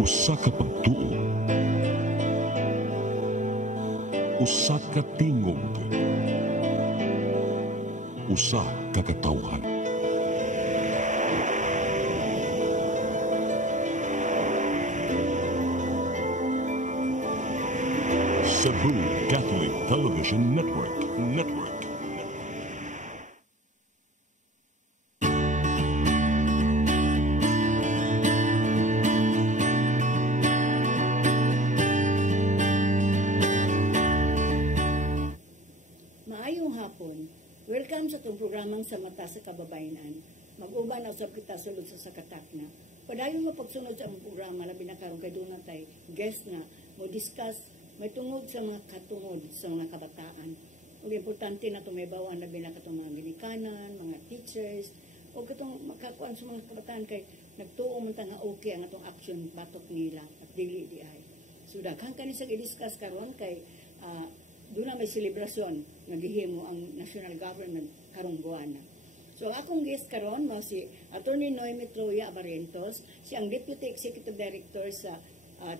Usa ka pagtuo, usa ka tingog, usa ka katawhan. Cebu Catholic Television Network. Maayong hapon. Welcome sa itong programang sa Mata sa Kababayanan. Mag-uban na usab kita sulod sa sakatak na. Padayon mo pagsunod sa among programa, labi na karon kay doon tay guest na mo discuss may tungod sa mga katungod sa mga kabataan. Ug importante na ito may bawan labi na katong mga ginikanan, mga teachers, o katong makakuan sa mga kabataan kay nagtuo man ta nga okay ang atong action batok nila at dili di ay. So daghang kani sa i-discuss karon kay doon na may selebrasyon naghihimo ang national government karong buwan na. So ang akong guest karon mo si Attorney Noemi Troya Abarentos, siya ang Deputy Executive Director sa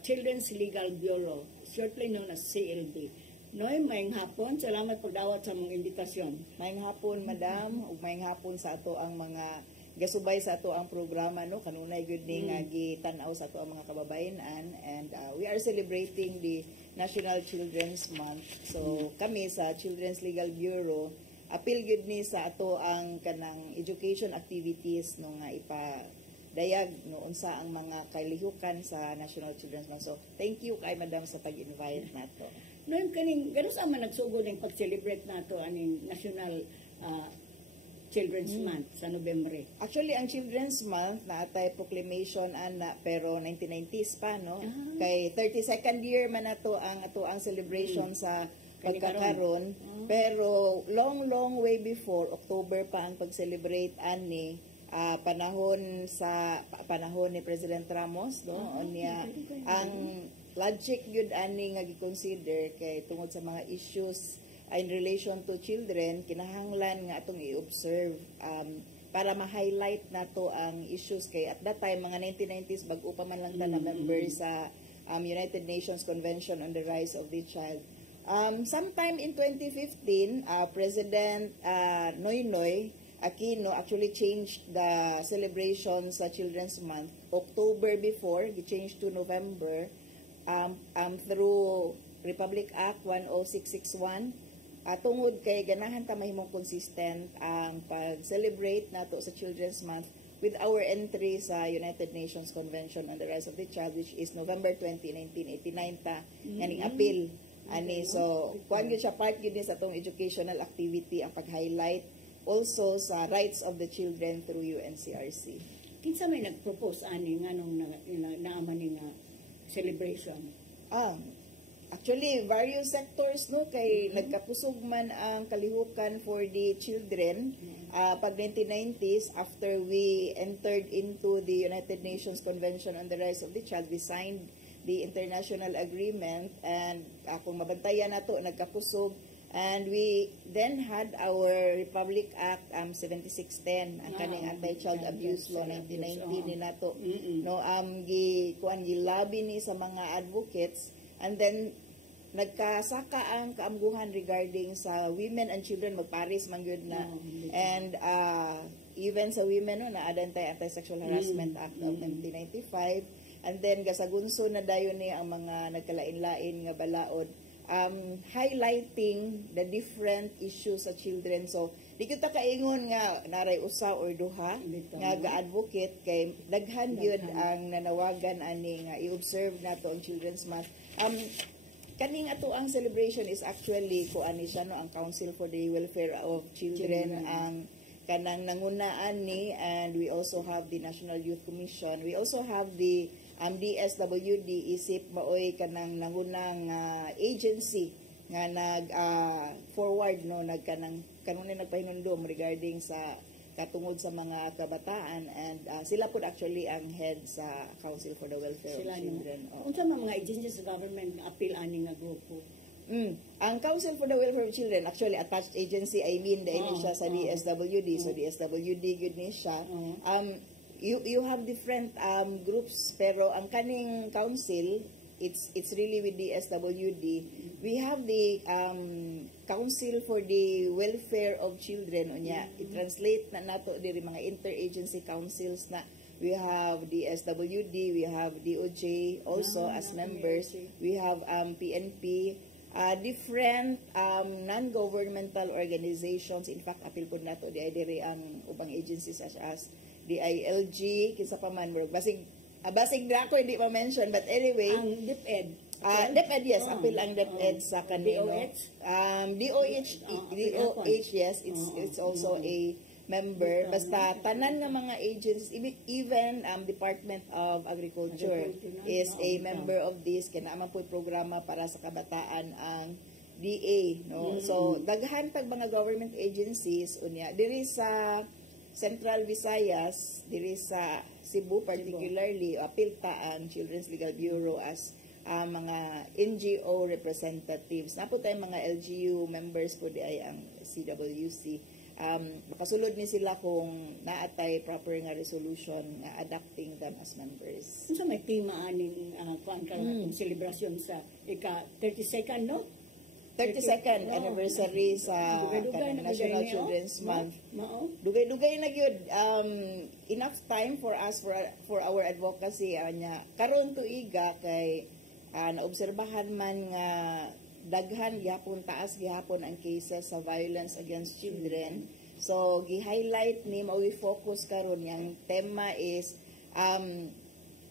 Children's Legal Bureau, shortly known as CLB. Noy, mayang hapon. Salamat pagdawat sa mong imbitasyon. Mayang hapon, madam, ug mayang hapon sa ato ang mga gasubay sa ato ang programa, no, kanunay gud ni nga gitan-aw sa ato ang mga kababayenan, and we are celebrating the National Children's Month. So kami sa Children's Legal Bureau appeal gud ni sa ato ang kanang education activities no nga dayag no unsa ang mga kalihukan sa National Children's Month. So thank you kay madam sa pag-invite nato. Noy, kaning gano sa man nagsugod ning pag-celebrate nato aning National Children's Month sa Nobyembre. Actually, ang Children's Month naatay proclamation ana pero 1990s pa no. Kay 32nd year man ato ang celebration sa pagkakaroon. Pero long way before October pa ang pag-celebrate ani panahon ni President Ramos no niya ang logic gyud ani nga gi-consider kay tungod sa mga issues in relation to children, kinahanglan nga atong i-observe para ma-highlight nato ang issues kay at that time mga 1990s bag-o pa man lang ta na member sa United Nations Convention on the Rights of the Child. Sometime in 2015, President Noynoy Aquino actually changed the celebration sa Children's Month October before, gi-change to November through Republic Act 10661. Tungod kay ganahan ta mahimong consistent ang pag-celebrate nato sa Children's Month with our entry sa United Nations Convention on the Rights of the Child, which is November 20, 1989 ta nganing appeal ani. So kuan gyud siya, part gyud ni sa atong educational activity ang pag-highlight also sa rights of the children through UNCRC. Kinsa may nag-propose ani nganong naaman ni nga celebration? Actually, various sectors no kay nagkapusog man ang kalihukan for the children pag 1990s after we entered into the United Nations Convention on the Rights of the Child. We signed the international agreement, and kung mabantayan nato nagkapusog, and we then had our Republic Act 7610 ang kaning Anti-Child Abuse Law 1990 ni nato no gilabi ni sa mga advocates. And then, nagkasaka ang kaamguhan regarding sa women and children, magparis man gyud na. And even sa women, no, na-adan tayo Anti-Sexual Harassment Act of 1995. And then, gasagunso na dayon ni ang mga nagkalain-lain nga balaod, highlighting the different issues sa children. So, di kita kaingon nga naray usa or duha nga ga-advocate kay daghan gyud ang nanawagan ani nga i-observe nato ang Children's Month. Kaning ato ang celebration is actually kuani siya no, ang Council for the Welfare of Children ang kanang nangunaan ni, and we also have the National Youth Commission. We also have the DSWD, isip maoy kanang nangunang agency nga nag forward no nagkanang kanunay nagpahinumdom regarding sa katungod sa mga kabataan, and sila po actually ang head sa Council for the Welfare of Children. Unsa man mga agencies sa government nga appeal ani nga grupo? Ang Council for the Welfare of Children, actually attached agency, I mean, siya sa DSWD. So DSWD, good ni siya. you have different groups, pero ang kaning council, it's really with the SWD. We have the Council for the Welfare of Children. Unya, i-translate na nato diri mga interagency councils na we have the SWD, we have DOJ also as members. We have PNP, different non-governmental organizations. In fact, apil po nato di diri ang ubang agencies such as the ILG, kinsa pa man, basig na ako hindi ma-mention, but anyway, Ang DepEd. DepEd, yes, apil ang DepEd sa kanino. DOH, yes, it's also a member. Basta tanan nga mga agencies, even Department of Agriculture is a member of this. Kinaaman po programa para sa kabataan ang DA, no? So daghan tag mga government agencies unya diri sa Central Visayas, diri sa Cebu particularly, apil ta ang Children's Legal Bureau as mga NGO representatives. Napo tayong mga LGU members po di ay ang CWC. Makasulod ni sila kung naatay proper nga resolution nga adopting them as members. Sa may tema aning kuan ka ng selebrasyon sa ika 32nd, no? 32nd anniversary sa Dugay-dugay na National gayud, Children's Month. Mao. Dugay-dugay na gyud. Enough time for us for our advocacy anya. Karon tuiga kay naobserbahan man nga daghan gihapon, taas gihapon ang cases sa violence against children. So gi-highlight ni mao focus karon yang tema is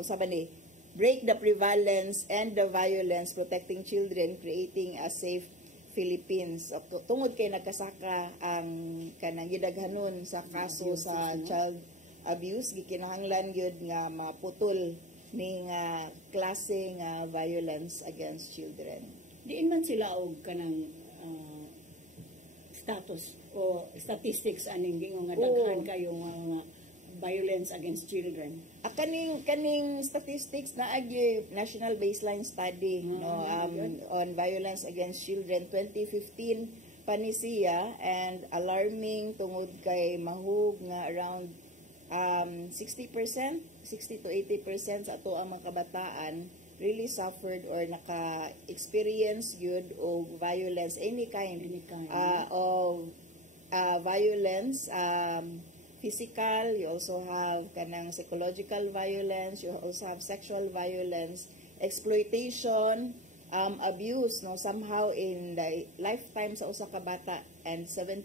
usaba ni break the prevalence and the violence, protecting children, creating a safe Philippines. Tungod kay nagkasaka ang kanang gidaghanon sa kaso sa child abuse, gikinahanglan gyud nga maputol ning klase nga violence against children. Diin man sila og kanang status o statistics aning gingon nga daghan kayo nga violence against children. Kaning statistics na agi National Baseline Study on violence against children 2015 pa ni siya, and alarming tungod kay mahug nga around 60% to 80% sa ato ang mga kabataan really suffered or naka-experience yun o violence, any kind of violence, physical, you also have kanang psychological violence, you also have sexual violence, exploitation, abuse, no, somehow in the lifetime sa usa ka bata, and 60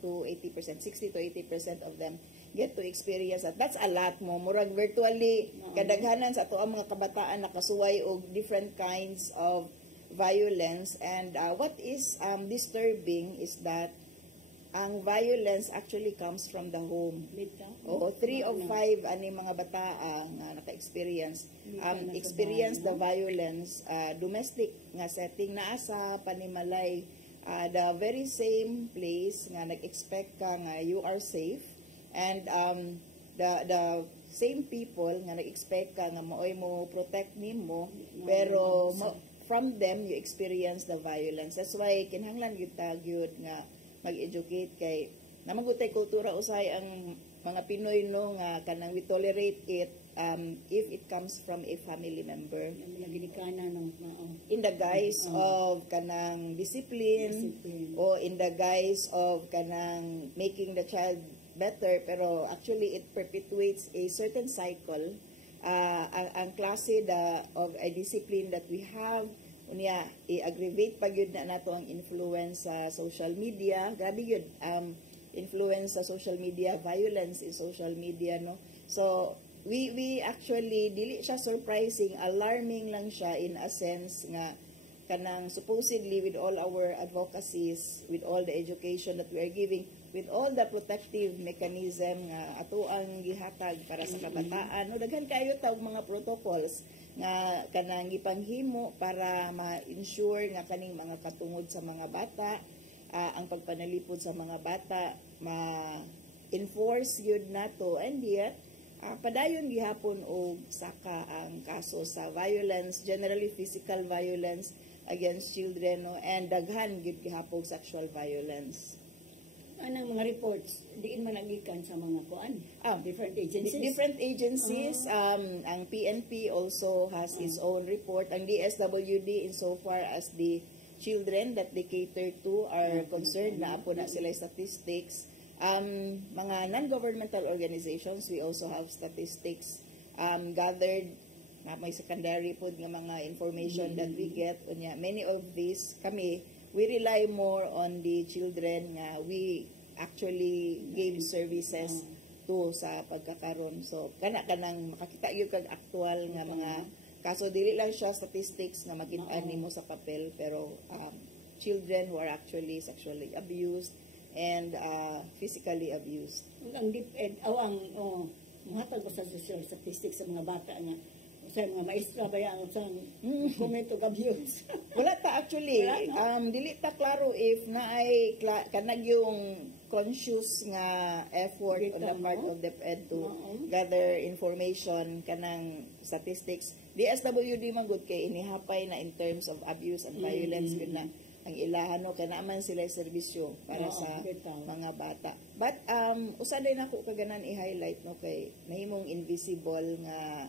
to 80% of them get to experience that. That's a lot mo. Murag virtually, kadaghanan sa ato ang mga kabataan nakasuway og different kinds of violence. And what is disturbing is that ang violence actually comes from the home. 3 of 5 ani mga bataa nga naka-experience experience the violence domestic nga setting, naa sa panimalay, the very same place nga nag-expect ka nga you are safe, and the same people nga nag-expect ka nga maoy mo protect nimo, pero from them you experience the violence. That's why kinahanglan gyud ta gyud nga mag-educate kay namagutay kultura usay ang mga Pinoy, no, nga kanang we tolerate it if it comes from a family member in the guise of kanang discipline o in the guise of kanang making the child better, pero actually it perpetuates a certain cycle. Ang klase of a discipline that we have unya i-aggravate pa gyud na nato ang influence sa social media. Grabe gyud influence sa social media, violence in social media, no. So we actually dili siya surprising, alarming lang siya in a sense nga kanang supposedly with all our advocacies, with all the education that we are giving, with all the protective mechanism nga ato ang gihatag para sa kabataan, no, daghan kayo tawag mga protocols nga kanang gipanghimo para ma-ensure nga kaning mga katungod sa mga bata, ang pagpanalipod sa mga bata ma-enforce yun nato, and yet padayon gihapon og saka ang kaso sa violence, generally physical violence against children, no, and daghan gyud gihapon sexual violence. anang mga reports diin man nagikan sa mga kuan, Ah, different agencies. Different agencies, ang PNP also has its own report. Ang DSWD insofar as the children that they cater to are concerned, na po na sila statistics. Mga non-governmental organizations, we also have statistics gathered na may secondary po nga mga information that we get. Unya, many of these kami, we rely more on the children nga we actually gave services to sa pagkakaroon. So kanang makakita gyud kag aktual nga mga kaso, dili lang siya statistics nga makita nimo sa papel, pero children who are actually sexually abused and physically abused. Ang DepEd awang muhatag ko sa social statistics sa mga bata nga sa mga maestra ba yan sa comment of abuse. Wala ta actually. Wala, no? Dili ta klaro if naay kanag yung conscious nga effort on the part of DepEd to gather information kanang statistics. DSWD man gud kay inihapay na in terms of abuse and violence gud na ang ilahan no kana man sila serbisyo para sa mga bata. But usaday nako kaganan i-highlight no kay nahimong invisible nga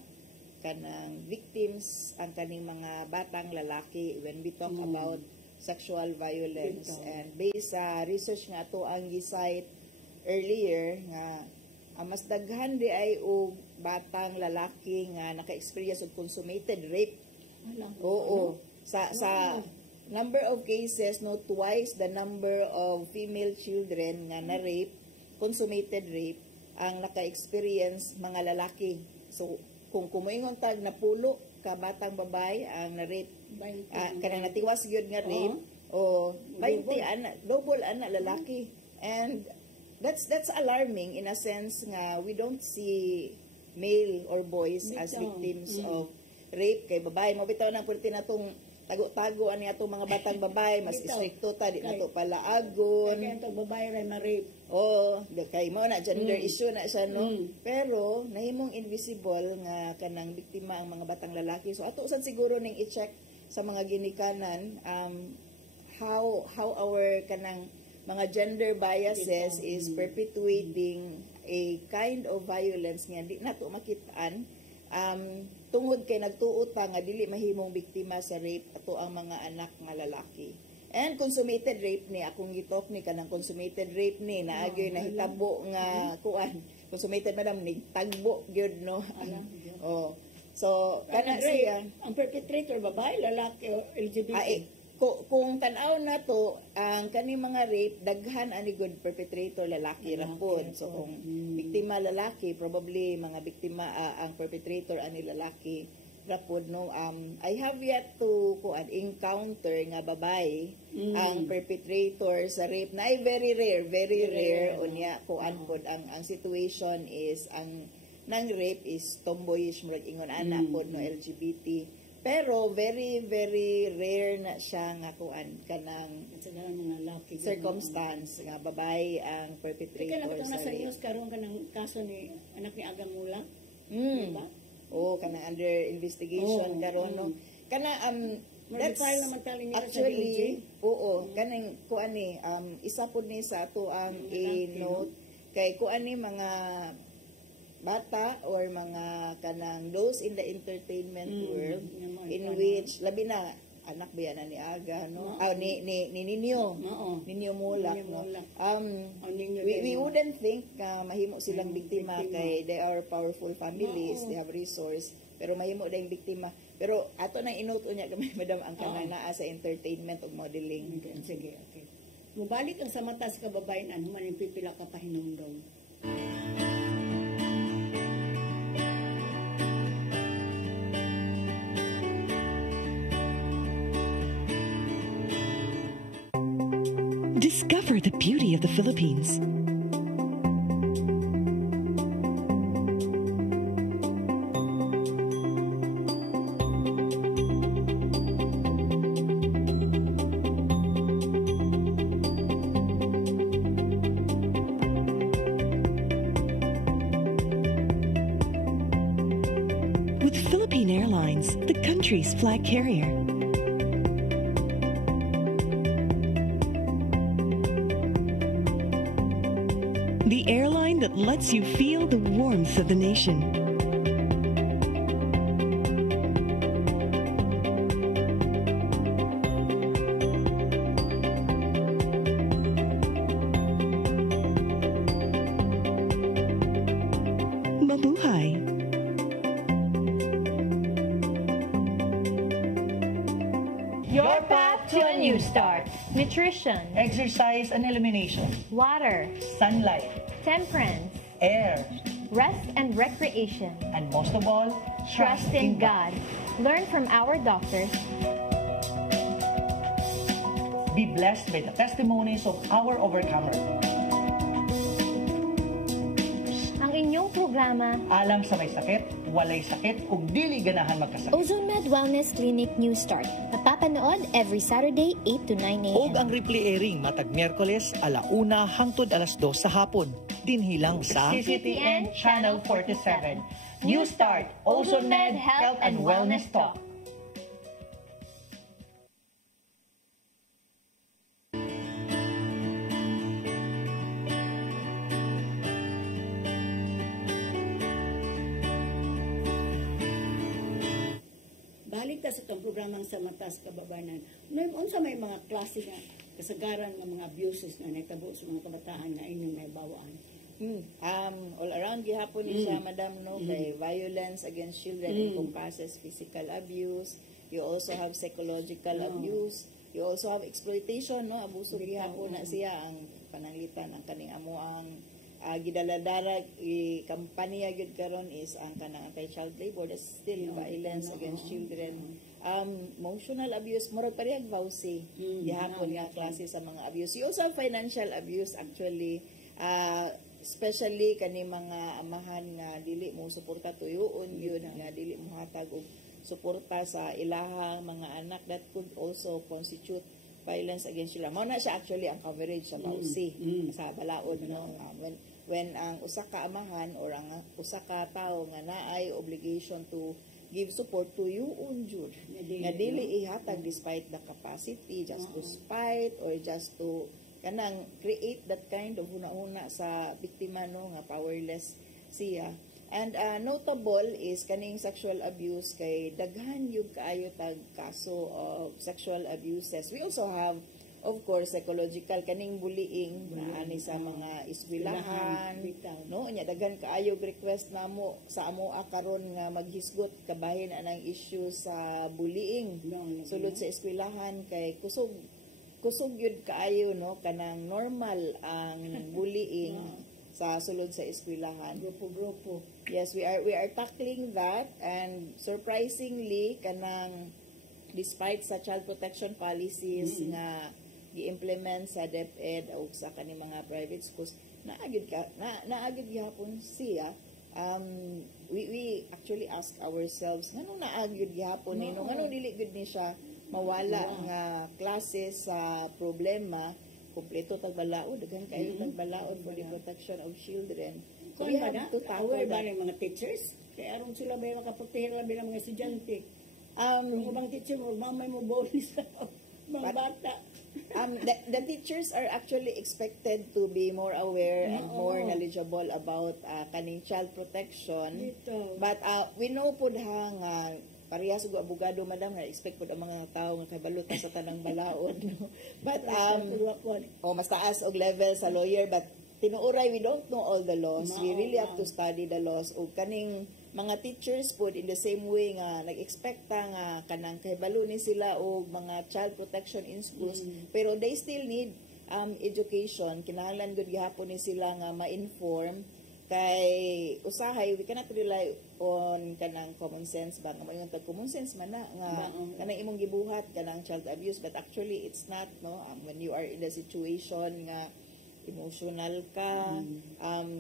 kanang victims ang kaning mga batang lalaki when we talk about sexual violence. And based sa research nga ato ang gi-cite earlier nga mas daghan di ay og batang lalaki nga naka-experience og consummated rape. Oo. Sa number of cases, no, twice the number of female children nga na rape, consummated rape, ang naka-experience mga lalaki. So kung kumuingon tag na pulo ka batang babae ang na-rape, kanang natiwas gyud nga rape, o 20 ana, double ana lalaki. And that's alarming in a sense nga we don't see male or boys as victims of rape. Kay babae mo bitaw nang pwede na tong tago-tago ani atong mga batang babae, mas istrikto ta di nato pala agon. Kaya itong babae rin ma-rape. Kay mo na gender issue na siya no. Pero nahimong invisible nga kanang biktima ang mga batang lalaki. So ato usad siguro ning i-check sa mga ginikanan how our kanang mga gender biases is perpetuating a kind of violence nga di nato makitaan. Tungod kay nagtuo ta nga dili mahimong biktima sa rape ato ang mga anak nga lalaki. And consummated rape ni akong gitok ni kanang consummated rape ni naagyoy nahitabo nga kuan. Consummated madam ni tagbo gyud no. So kana siya ang perpetrator babae, lalaki o LGBT. Kung tan-aw na to ang kani mga rape daghan ani good perpetrator lalaki ra pod. So kung biktima lalaki, probably mga biktima ang perpetrator ani lalaki ra pod no. I have yet to encounter nga babae ang perpetrator sa rape. Na very rare unya kuan pod ang situation is ang nang rape is tomboyish murag ingon ana pod no LGBT. Pero very rare na siya nga kuan kanang circumstance nga babae ang perpetrator sa sa rape. news karon kanang kaso ni anak ni Agang Mula. Diba? Kanang under investigation karon no. Kana that's actually kanang kuan ni isa pud ni sa ato ang i-note kay kuan ni mga bata or mga kanang those in the entertainment world in which labi na anak ba yan ni Aga no ni Ninyo Mulak no we wouldn't think mahimo silang biktima kay they are powerful families, they have resource, pero mahimo dayong biktima. Pero ato nang inote unya gamay madam ang kanang naa sa entertainment ug modeling. Sige, okay. Mubalik ang sa mata sa kababayan man yung pipila ka pahinungdong. Discover the beauty of the Philippines. With Philippine Airlines, the country's flag carrier. the airline that lets you feel the warmth of the nation. Mabuhay! Your path to a new start. Nutrition, Exercise and elimination, water, sunlight, temperance, air, rest and recreation. and most of all, Trust in God. Learn from our doctors. Be blessed by the testimonies of our overcomers. Ang inyong programa, Alang sa may sakit, walay sakit, ug dili ganahan magkasakit. Ozone Med Wellness Clinic New Start. Napapanood every Saturday 8 to 9 a.m. Og ang replay airing matag Miyerkules 1:00 hangtod 2:00 sa hapon. Dinhilang sa CCTN Channel 47. New Start, Ozone Med Health and Wellness Talk. Balik ta sa itong programang sa Matas Kababanan. Unsa may mga klase nga kasagaran ng mga abuses na natabo sa mga kabataan na inyong naibawaan. All around gihapon ni siya, madam, no, kay violence against children encompasses physical abuse. You also have psychological abuse. You also have exploitation, no, abuso gihapon na siya ang pananglitan ang kaning amuang gidaladara kampanya gyud karon is ang kanang anti-child labor, that's still violence against children. Emotional abuse, murag parehag vowsy gihapon nga klase sa mga abuse. You also have financial abuse actually, especially kani mga amahan nga dili mo suporta tuyoon yun, nga dili mo hatag og suporta sa ilahang mga anak, that could also constitute violence against children. Mao na siya actually ang coverage sa vowsy sa balaod, no. When ang usa ka amahan or ang usa ka tawo nga naay obligation to give support to you jud nga dili ihatag despite the capacity, just to spite or just to kanang create that kind of huna-huna sa biktima, no, nga powerless siya. And notable is kaning sexual abuse, kay daghan yung kaayo tag kaso of sexual abuses. We also have, of course, psychological kaning bullying na ani sa mga eskwelahan, no, nya daghan kaayo request namo sa amo karon nga maghisgot kabahin anang issue sa bullying sulod sa eskwelahan, kay kusog yun kaayo, no, kanang normal ang bullying sa sulod sa eskwelahan. Grupo. Yes, we are tackling that, and surprisingly kanang despite sa child protection policies nga gi-implement sa DepEd o sa kani mga private schools, naagid gihapon siya. We actually ask ourselves, ngano naagid gihapon nino, ngano dili gud ni siya mawala nga klase sa problema, kompleto tagbalaod, daghan kayo tagbalaod for the protection of children. So we have to tackle Aware ba that. ng mga teachers? Kaya aron sila ba makaproteher labi ng mga estudyante? Kung ibang teacher mo, mamay mo bonus sa mga bata. The teachers are actually expected to be more aware and more knowledgeable about kaning child protection. But we know po nga parehas og abogado, madam, nga expect po ang mga tao nga kabalot sa tanang balaod, no? But mas taas og level sa lawyer, but tinuuray, we don't know all the laws. We really have to study the laws. O kaning mga teachers po in the same way nga nag-expecta nga kanang kahibalo ni sila og mga child protection in schools, pero they still need education. Kinahanglan gud gihapon ni sila nga ma-inform, kay usahay we cannot rely on kanang common sense ba nga mayon tag common sense man na nga kanang imong gibuhat kanang child abuse, but actually it's not, no. When you are in the situation nga emotional ka,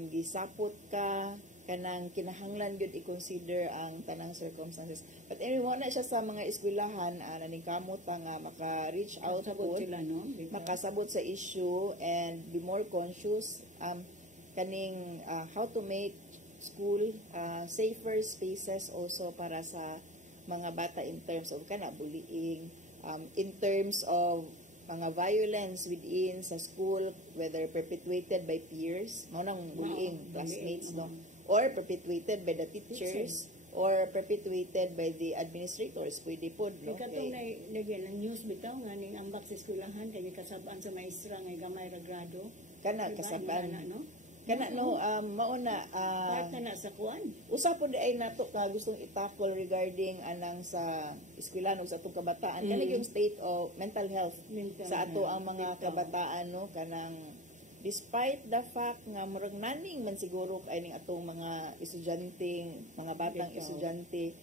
gisapot ka, kanang kinahanglan gyud i-consider ang tanang circumstances. But anyway, na siya sa mga eskwelahan, naningkamot nga maka-reach out po, makasabot sa issue and be more conscious kaning how to make school safer spaces also para sa mga bata in terms of bullying, in terms of mga violence within sa school, whether perpetuated by peers, mo nang bullying, classmates, no? Or perpetuated by the teachers, or perpetuated by the administrators, pwede po, no? Kaya katong ang news bitaw nga ning ambak sa eskwelahan kay kasabaan sa maestra nga gamay ra grado. Kana Diba? kasabaan. Ingana, no? Kana no, mauna Part na sa kuan. usa po di ay nato ka gustong i-tackle regarding anang sa eskwelahan ug sa atong kabataan kani yung state of mental health sa ato ang mga kabataan, no, kanang despite the fact nga murag naning man siguro kay ning atong mga estudyanteng mga batang estudyante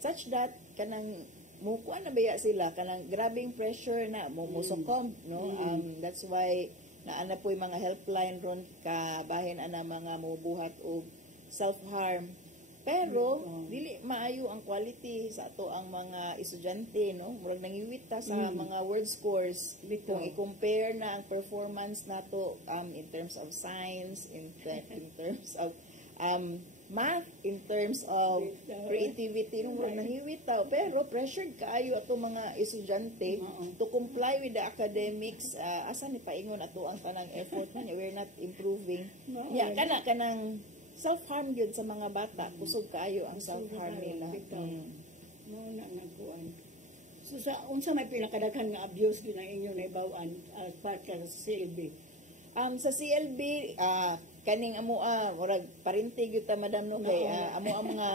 such that kanang mukuan na baya sila kanang grabing pressure na mo succumb, no. That's why ana po yung mga helpline ron ka bahin ana mga mubuhat og self-harm. Pero dili maayo ang quality sa ato ang mga estudyante, no. Murag nangiwit ta sa mga word scores kung i-compare na ang performance nato in terms of science, in terms of math, in terms of creativity, no, murag nangiwit ta. Pero pressured kaayo ato mga estudyante to comply with the academics. Asa ni paingon ato ang tanang effort na we're not improving. Kanang self-harm yun sa mga bata. Kusog kaayo ang self-harm nila. Mo na nagkuan. So sa unsa may pinakadaghan nga abuse gyud ang inyo naibaw-an part ka sa CLB? Sa CLB, kaning amo murag parintig gyud ta madam, no, kay amo ang mga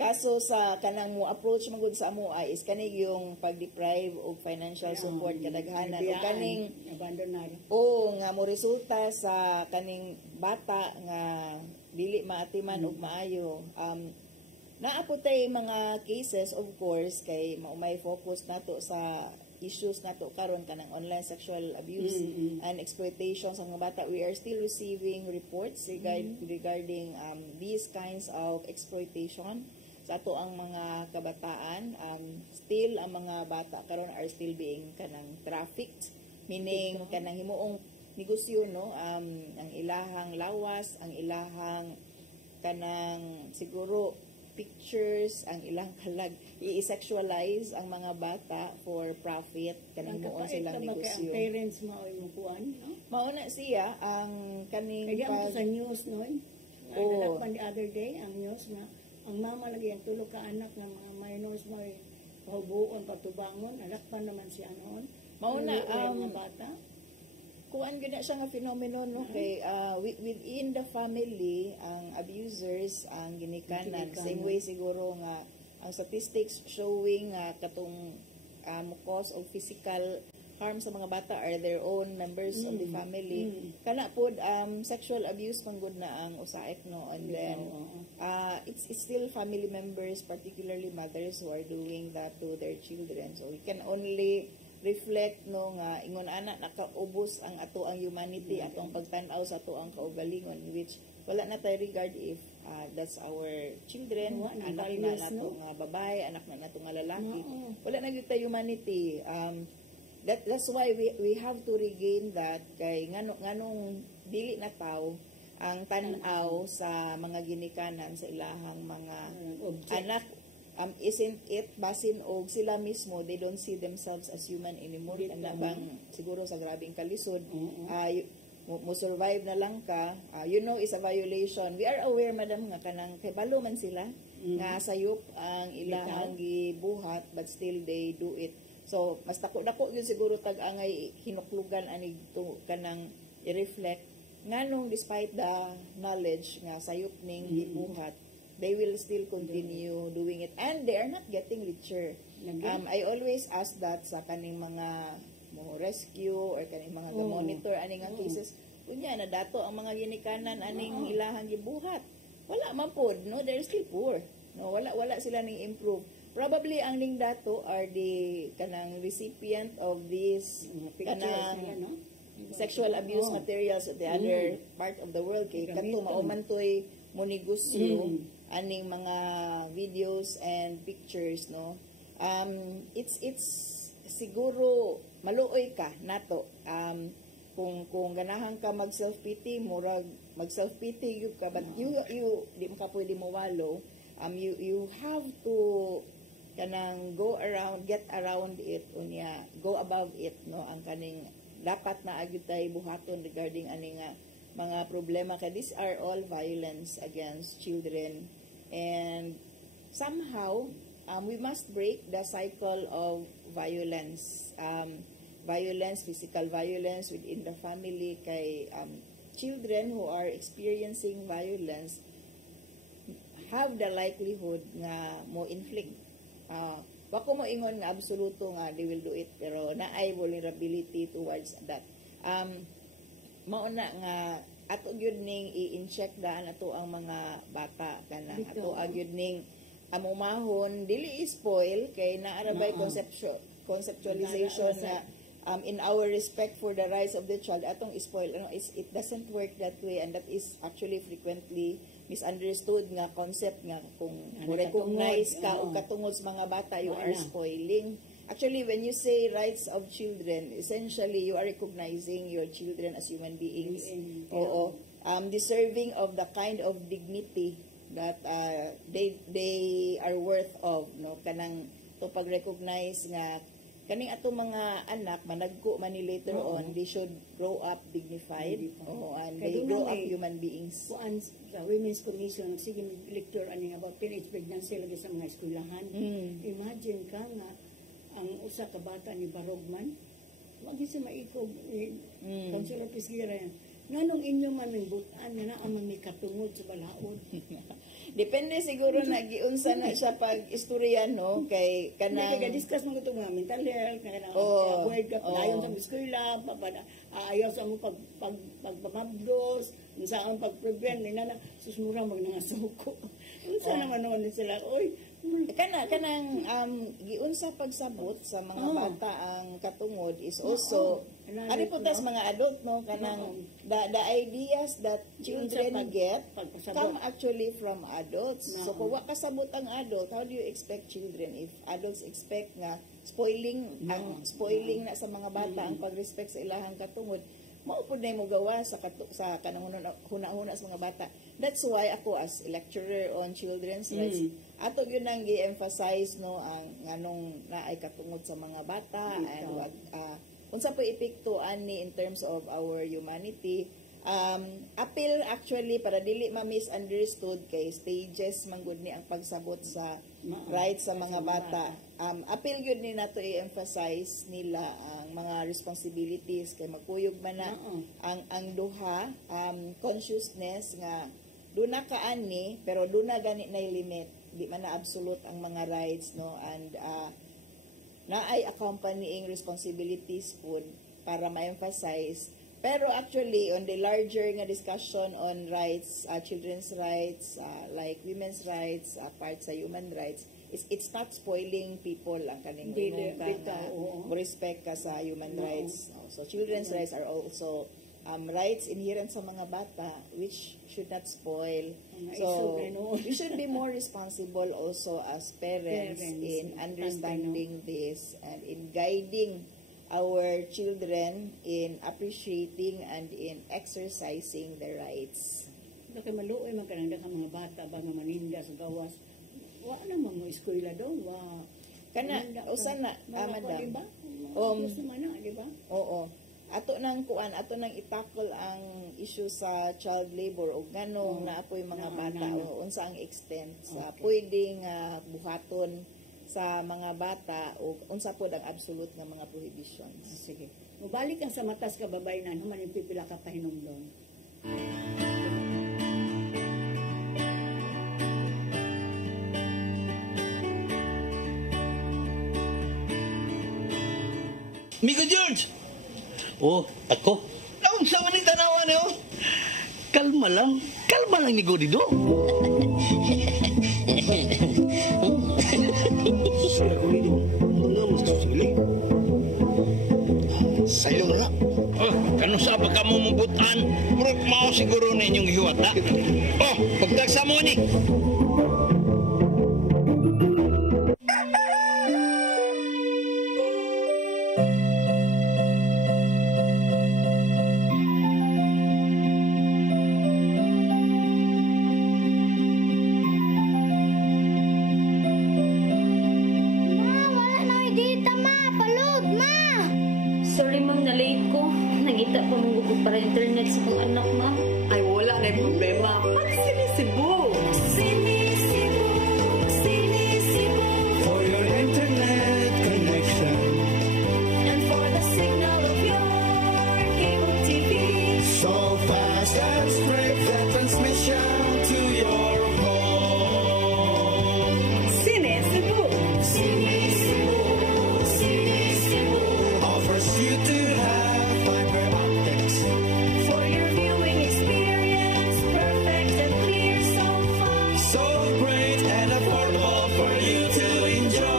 kaso sa kanang mo approach magud sa amo is kaning yung pag-deprive og financial support kadaghanan o kaning abandonar. Nga mo resulta sa kaning bata nga dili maatiman og maayo. Naapotay mga cases, of course, kay maumay focus nato sa issues nato karon kanang online sexual abuse and exploitation sa mga bata. We are still receiving reports regarding these kinds of exploitation sa ato ang mga kabataan. Still ang mga bata karon are still being kanang trafficked, meaning kanang himuong negosyo, no, ang ilahang lawas, ang ilahang kanang siguro pictures, ang ilang kalag i-sexualize ang mga bata for profit, kanang himuon silang negosyo. Ang parents mao imong kuan, no? Mao na siya ang kaning kaya sa news noon. Nalakpan the other day ang news na ang mama lagi ang tulo ka anak ng mga minors mo pahubuon patubangon, nalakpan naman siya noon. Mao na mga bata. Kuan gyud na siya nga phenomenon, no, kay within the family ang abusers ang ginikanan. Same way siguro nga ang statistics showing katong cause of physical harm sa mga bata are their own members of the family. Kana pod sexual abuse manggod na ang usaik, no, and then it's still family members, particularly mothers, who are doing that to their children. So we can only reflect, no, nga ingon ana nakaubos ang ato ang humanity, atong pagtan-aw sa ato ang kaugalingon, which wala na tay regard if that's our children, anak na nato nga babae, anak na nato nga lalaki. Wala na gyud tay humanity. That's why we have to regain that kay nganong dili na taw ang tan-aw sa mga ginikanan sa ilahang mga anak. Isn't it basin og sila mismo, they don't see themselves as human anymore, kana bang siguro sa grabing kalisod mo survive na lang ka, is a violation. We are aware, madam, nga kanang kay balo man sila nga sayop ang ilahang gibuhat, but still they do it. So mas dako yun siguro tag-angay hinuklugan ani to kanang i-reflect nganong despite the knowledge nga sayop ning gibuhat, they will still continue doing it, and they are not getting richer. I always ask that sa kaning mga rescue or kaning mga monitor aning nga cases, kunya na dato ang mga ginikanan aning ilahang gibuhat, wala man pod, no, they're still poor, no, wala sila ning improve. Probably ang ning dato are the kanang recipient of this kanang sexual abuse materials at the other part of the world, kay kadto maumantoy mo negosyo aning mga videos and pictures, no. It's siguro maluoy ka nato kung ganahan ka mag self pity, murag mag self pity you ka, but you di mo ka pwede mawalo. You have to kanang get around it unya go above it, no, ang kaning dapat na agyud tay buhaton regarding ani nga mga problema kay these are all violence against children, and somehow we must break the cycle of violence, physical violence within the family, kay children who are experiencing violence have the likelihood nga mo inflict. Wako mo ingon nga absoluto nga they will do it, pero naay vulnerability towards that. Mauna nga ato gyud ning i-incheck daan ato ang mga bata kana ato gyud ning amumahon dili i-spoil kay naarabay conceptualization na in our respect for the rights of the child atong spoil, it doesn't work that way, and that is actually frequently misunderstood nga concept nga kung recognize ka o katungod sa mga bata, you are spoiling. Actually, when you say rights of children, essentially you are recognizing your children as human beings. Oo. Deserving of the kind of dignity that they are worth of, no, kanang to pag-recognize nga kaning ato mga anak managko man ni later on, they should grow up dignified, and they grow up human beings. Kuan sa Women's Commission sige lecture ani about teenage pregnancy lagi sa mga eskwelahan. Imagine ka nga ang usa ka bata ni Barogman wag siya maikog Consuelo Pisgira yan. Nganong inyo man ning butan na ang mga katungod sa balaod. Depende siguro na giunsa na siya pag istorya, no, kay kanang discuss mo ito nga mental health na avoid ka padayon sa eskwela, ayaw sa mo pagpamabdos, saan pag-prevent nila na susmura mag nangasuko. Unsa naman noon sila, oy kanang giunsa pagsabot sa mga bata ang katungod is also ani po tas mga adult, no, kanang the ideas that children get come actually from adults. So kung wa kasabot ang adult, how do you expect children if adults expect nga spoiling na sa mga bata ang pag-respect sa ilahang katungod? Maupod na mo gawa sa kanang huna-huna sa mga bata. That's why ako as lecturer on children's rights, ato yun ang i-emphasize, no, ang nganong naay katungod sa mga bata and what unsa po epekto ani in terms of our humanity. Appeal actually para dili ma-misunderstood kay stages manggod ni ang pagsabot sa rights sa mga bata. Appeal yun ni nato i-emphasize nila ang mga responsibilities kay magkuyog man na ang duha consciousness nga duna ka ani pero duna gani na limit, di man na absolute ang mga rights, no, and naay accompanying responsibilities po para ma-emphasize. Pero actually, on the larger nga discussion on rights, children's rights, like women's rights, part sa human rights, it's not spoiling people ang kaning mo respect ka sa human rights. So children's rights are also rights inherent sa mga bata which should not spoil. So we should be more responsible also as parents in understanding this and in guiding our children in appreciating and in exercising their rights. Kaya maluoy man kanang daghang mga bata ba nga maninda sa gawas. Wa naman mo eskwela daw, wa kana usa na madam. Diba? Oo. Ato nang itakol ang issue sa child labor o nganong naapoy mga bata o unsa ang extent sa pwedeng buhaton sa mga bata o unsa pod ang absolute nga mga prohibitions. Sige. Mubalik ang sa matas kababayan, human yung pipila ka pahinumdon. Migo George! Oh, ako? Naon sa maning tanawan niyo? Kalma lang ni Godido. Sila ko nito, mga mas susili. Sayo ra. Oh, kano sa ba ka mo mabutan? Murag mao siguro ninyong hiwata. Oh, pagtagsa mo ni. para internet sa kong anak, ma'am. Ay, wala na yung problema. Pag-Sinisibu! Sinisibu, Sinisibu. For your internet connection. And for the signal of your cable TV. So fast and straight the transmission to your home. Sinisibu! Sinisibu, Sinisibu. Offers you to have fiber optics. For your viewing experience, perfect and clear so far. So great and affordable for you to enjoy.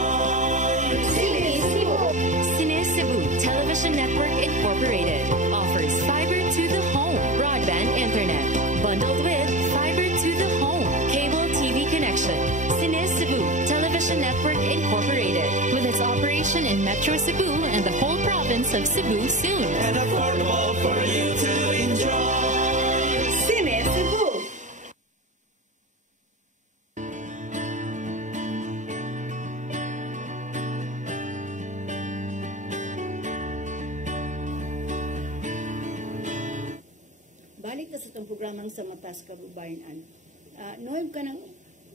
Cine Cebu Television Network Incorporated offers fiber to the home broadband internet bundled with fiber to the home cable TV connection. Cine Cebu Television Network Incorporated with its operation in Metro Cebu and the whole province of Cebu soon. And affordable for you to enjoy. Sinisibu! Balik na sa itong programang sa Matas Kababayan. Noem ka nang,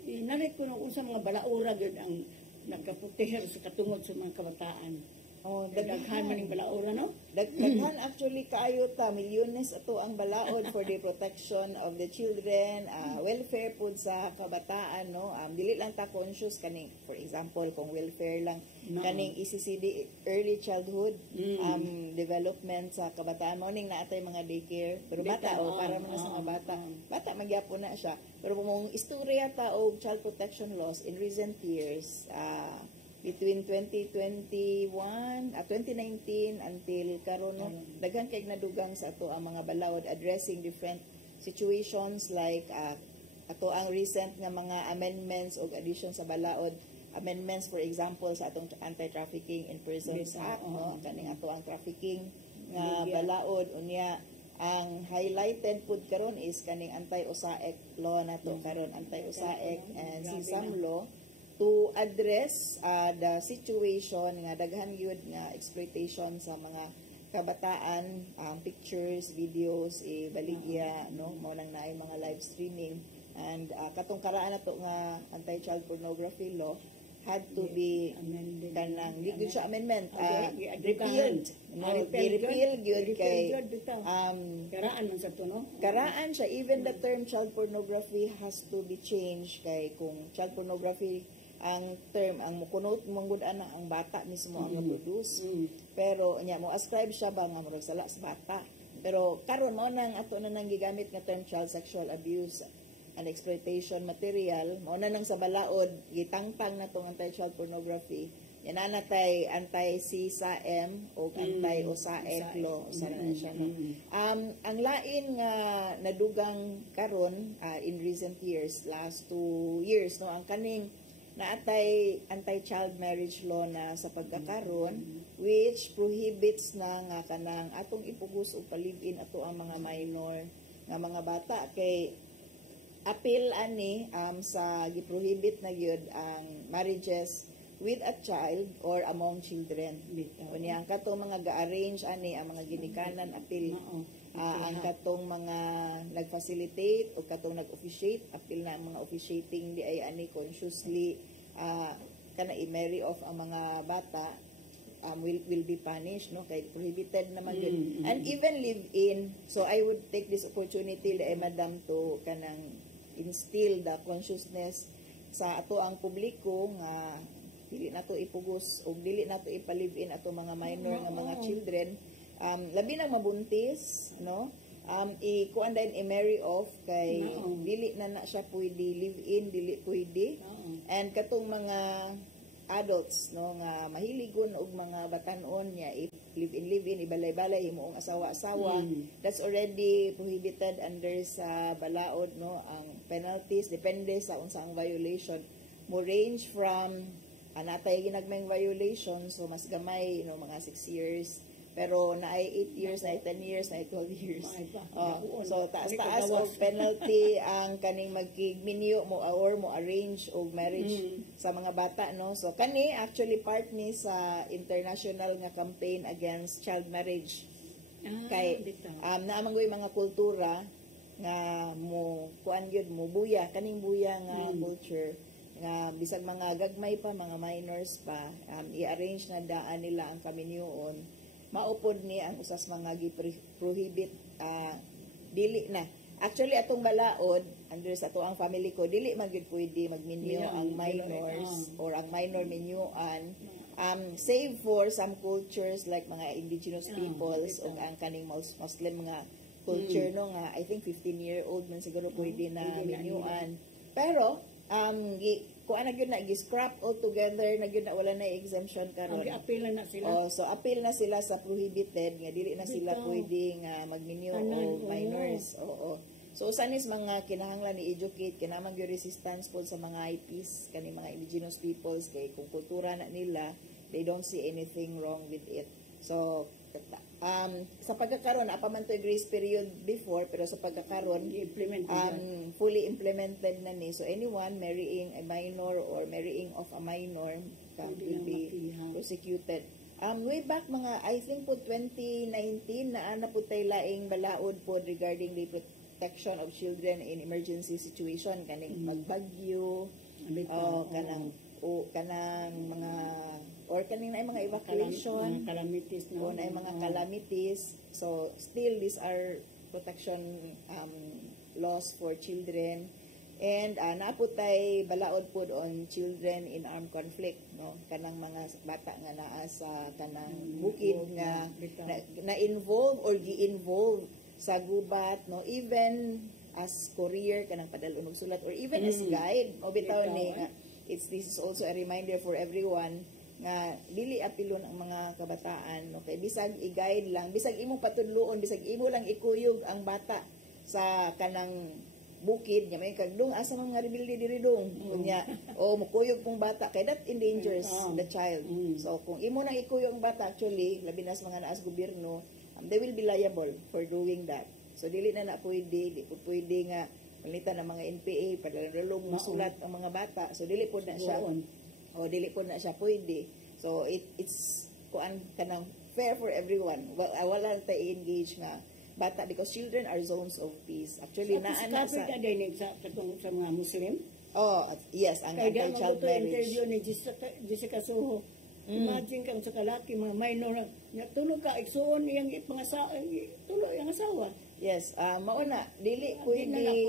inarik ko nung sa mga balaura yun ang nagkaputeher sa katungod sa mga kabataan. Oh, Daghan man yung balaura, no? Daghan actually kaayo ta milyones ato ang balaod for the protection of the children, welfare pud sa kabataan, no. Dili lang ta conscious kaning, for example, kung welfare lang kaning ECCD, early childhood development sa kabataan, mo ning naatay mga daycare, pero bata para man sa mga bata magyapon na siya. Pero kung istorya ta og child protection laws in recent years, between 2019 until karon, no, daghan kay nadugang sa ato ang mga balaod addressing different situations like ato ang recent nga mga amendments o addition sa balaod, amendments for example sa atong Anti-Trafficking in Persons Act, no, kaning ato ang trafficking nga balaod unya ang highlighted pud karon is kaning anti-USAID law nato karon, anti-USAID and CSAM law, to address the situation nga daghan gyud nga exploitation sa mga kabataan, pictures, videos, baligya, no, mo nang naay mga live streaming, and katong karaan nato nga anti-child pornography law had to be kanang di gyud siya amendment, repealed, no, repealed gyud kay karaan man sa to, no? Karaan siya, even the term child pornography has to be changed kay kung child pornography ang term, ang mukunot manggod ana ang bata mismo ang produce, pero nya mo ascribe siya ba nga murag sala sa bata, pero karon mo nang ato na nang gigamit nga term child sexual abuse and exploitation material, mo na nang sa balaod gitangtang na tong anti-child pornography, yan na tay anti-CSAM o anti-USAID law sa na siya, no? Ang lain nga nadugang karon in recent years, last 2 years, no, ang kaning naatay anti-child marriage law na sa pagkakaron, which prohibits na nga kanang atong ipugos o palibin ato ang mga minor nga mga bata, kay appeal ani sa giprohibit na gyud ang marriages with a child or among children. Unya ang katong mga ga-arrange ani ang mga ginikanan appeal. Ang katong mga nag-facilitate o katong nag-officiate, appeal na ang mga officiating di ay ani consciously kana i-marry off ang mga bata, will be punished, no, kay prohibited naman yun. And even live in, so I would take this opportunity madam to kanang instill the consciousness sa ato ang publiko nga dili nato ipugos o dili nato ipalive-in ato mga minor nga mga children, labi nang mabuntis, no, ikuan din i-marry off kay dili na siya pwede live-in, dili pwede. And katong mga adults, no, nga mahiligon og mga batan-on niya live-in ibalay-balay himuong asawa-asawa, that's already prohibited under sa balaod, no. Ang penalties depende sa unsang violation mo range from anatay ginagmayng violation, so mas gamay, no, mga 6 years, pero naay 8 years, naay 10 years, naay 12 years. So taas-taas og penalty ang kaning magkigminyo mo or mo arrange og marriage sa mga bata, no. So kani actually part ni sa international nga campaign against child marriage Kay naamang goy mga kultura nga mo kuan gyud mo buya kaning buya nga culture nga bisag mga gagmay pa mga minors pa i-arrange na daan nila ang kaminyoon maupod ni ang usas mga gi-prohibit dili na actually atong balaod under sa ato ang family ko dili man gyud pwede magminyo ang minors or ang minor minyuan save for some cultures like mga indigenous peoples o ang kaning Muslim mga culture no nga I think 15-year-old man siguro pwede na minyuan pero kuan na gyud na gi-scrap all together na gyud na wala na exemption karon appeal na sila so appeal na sila sa prohibited nga dili na sila pwede nga magminyo o minors so sanis mga kinahanglan ni educate kinamang gyud resistance po sa mga IPs kani mga indigenous peoples kay kung kultura na nila they don't see anything wrong with it so sa pagkakaroon apa man to grace period before pero sa pagkakaroon fully implemented na ni so anyone marrying a minor or marrying of a minor will be prosecuted way back mga I think po 2019 na po tay laing balaod po regarding the protection of children in emergency situation kaning pagbagyo kanang mga or kaning na mga evacuation calamities o na mga calamities so still these are protection laws for children and naputay balaod pod on children in armed conflict no kanang mga bata nga naa sa kanang bukid nga na involve or gi-involve sa gubat no even as courier kanang padalon og sulat or even as guide o bitaw ni this is also a reminder for everyone nga dili apilon ang mga kabataan okay bisag i-guide lang bisag imo patudloon bisag imo lang ikuyog ang bata sa kanang bukid nya may kagdung asa mga rebelde diri dong kunya o mukuyog pong bata kay that endangers the child so kung imo nang ikuyog ang bata actually labi na sa mga naas gobyerno they will be liable for doing that so dili na pwede di pwede nga palitan ng mga NPA padalong musulat ang mga bata so dili po na siya dili po na siya pwede so it's kuan kanang fair for everyone wala ta engage nga bata because children are zones of peace actually naa na sa mga Muslim yes ang anti-child marriage interview ni Jessica Soho imagine kang sa kalaki mga minor nga tulog ka igsuon iyang tulog iyang asawa yes mauna dili pwede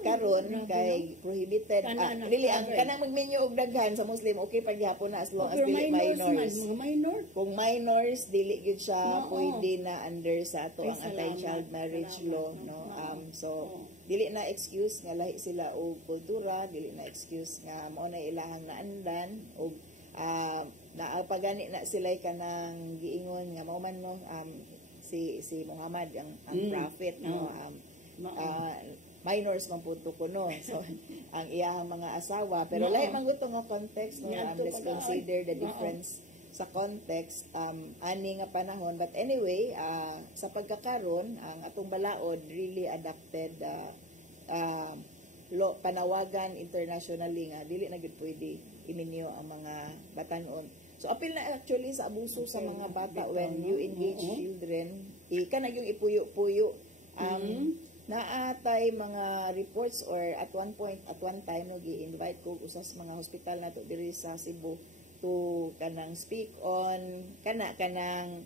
karon kay prohibited dili ang kanang magmenyo og daghan sa Muslim okay pagyapon na as long as dili minors mga minor kung minors dili gyud siya pwede na under sa ato ang anti-child marriage law no so dili na excuse nga lahi sila og kultura dili na excuse nga mao na ilahang naandan og naapagani na sila kanang giingon nga mao man no si Muhammad ang prophet no minors man puto ko no so ang iyang mga asawa pero lahi man gusto nga context no let's consider the difference sa context ani nga panahon but anyway sa pagkakaron ang atong balaod really adapted law panawagan internationally nga dili na gid pwede iminyo ang mga batanon. So apil na actually sa abuso sa mga bata when you engage children, kana yung ipuyo-puyo. Naatay mga reports or at one time no gi-invite ko usas mga hospital nato diri sa Cebu to kanang speak on kanang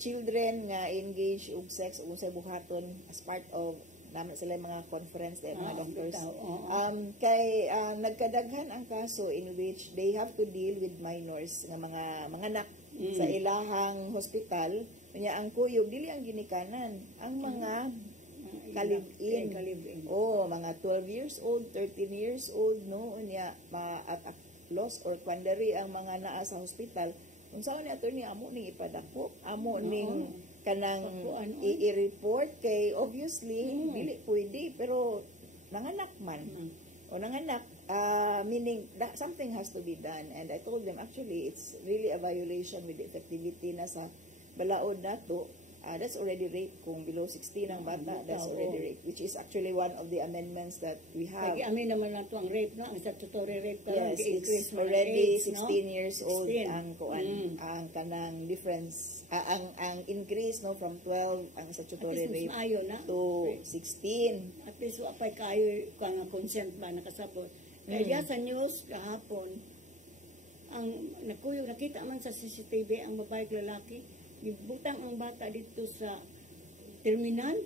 children nga engage og sex ug unsay buhaton as part of naman sila mga conference mga doctors kay nagkadaghan ang kaso in which they have to deal with minors nga mga anak sa ilahang hospital nya ang kuyog dili ang ginikanan ang mga kalib-in mga 12 years old 13 years old no nya at lost or quandary ang mga naa sa hospital unsa ni attorney amo ning ipadako amo ning kanang i-report kay obviously dili pwede pero nanganak man o nanganak meaning that something has to be done and I told them actually it's really a violation with the effectivity na sa balaod nato that's already rape. Kung below 16 ang bata, that's already rape, which is actually one of the amendments that we have. Kaya amin naman lang ito ang rape, no? Ang statutory rape ka Yes, it's already 16 years old ang ang kanang difference, ang increase, no, from 12 ang statutory rape to 16. At least apay kayo kang consent ba nakasabot. Kaya sa news kahapon, ang nakita man sa CCTV ang babae lalaki, gibutang ang bata dito sa terminal,